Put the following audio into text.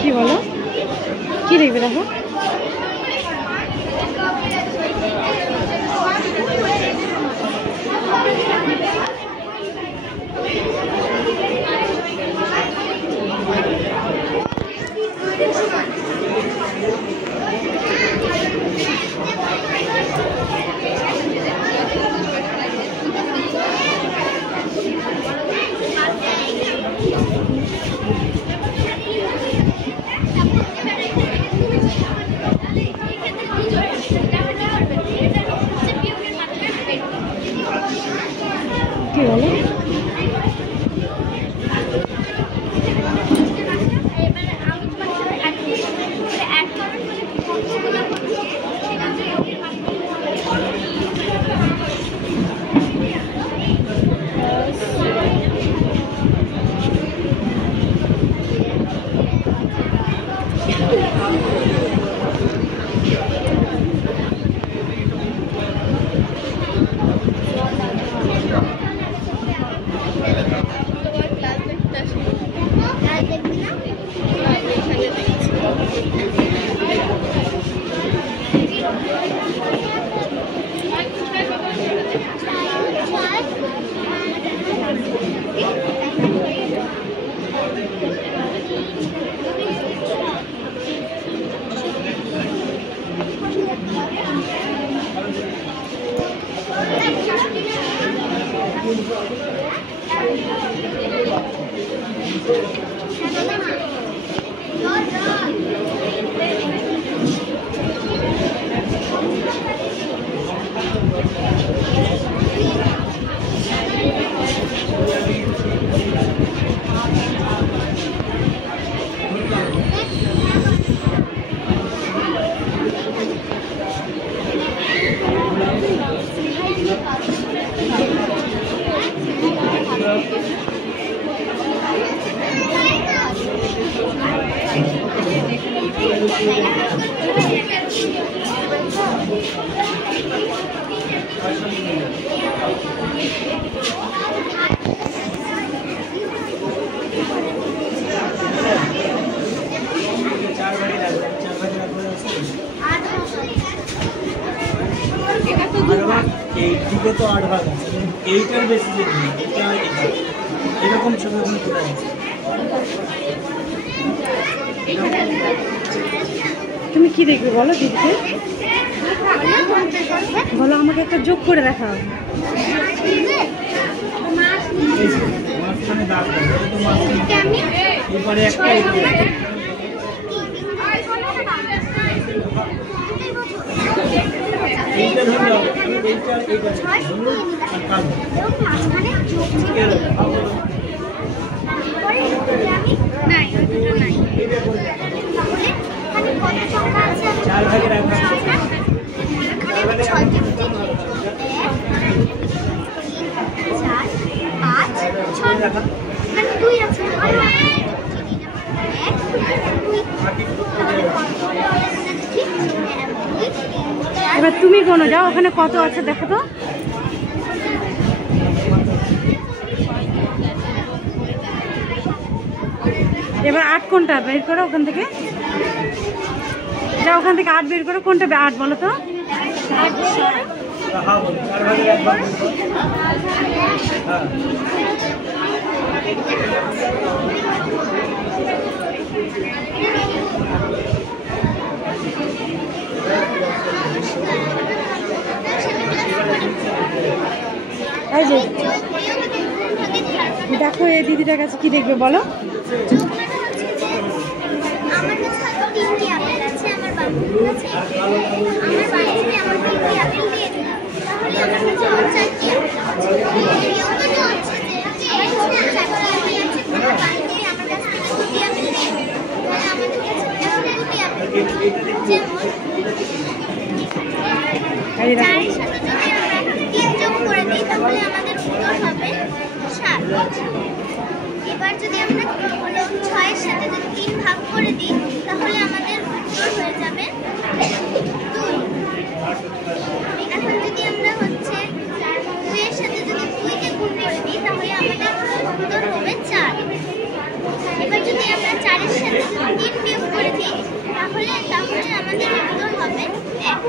কি বলো কি দেখবে দেখো কি বলো এইদিকে তো 8 ভাগ আছে, এইটার বেশি যে এটা এরকম ছবি ওখানে কোথায় আছে? তুমি কি দেখবে বলো দিদিকে, বলো আমাকে একটা যোগ করে দেখাও। মাঝখানে দাগ দাও, তো মাঝখানে এবারে একটা এইটা ধরে দাও, এইটা আর কালো চার ভাগের এক ভাগ এবার তুমি কোনো যাও, ওখানে কত আছে দেখো তো। এবার 8 কোনটা বের করো ওখান থেকে, যা ওখান থেকে 8 বের করো। কোনটা 8 বলো তো? হ্যাঁ বলো, 4 ভাগের 1 ভাগ বলবো। হ্যাঁ এই যে দেখো এই দিদিটার কাছে কি দেখবে বলো। আমার কাছে হয়তো 3টি আপেল আছে, আমার বান্ধবীর কাছে আমার বান্ধবী আমার 3টি আপেল দিয়ে দিল, তাহলে আমার কাছে 4টি আপেল আছে। এও তো হচ্ছে যে আমার কাছে 4টি আপেল আছে, আমার বান্ধবী আমার কাছ থেকে 2টি আপেল দিয়ে দিল, তাহলে আমাদের কাছে 2টি আপেল। যেমন 4-এর সাথে যদি আমরা 3 যোগ করে দিই তাহলে আমাদের উত্তর হবে 7। এবার যদি আমরা 6-এর সাথে যদি 3 ভাগ করে দিই তাহলে আমাদের উত্তর হয়ে যাবে 2। এখন যদি আমরা 2-এর সাথে যদি 2-কে গুণ করে দিই তাহলে আমাদের উত্তর হবে 4। এবার যদি আমরা 4-এর সাথে 3 বিয়োগ করে দিই তাহলে আমাদের উত্তর হবে 1।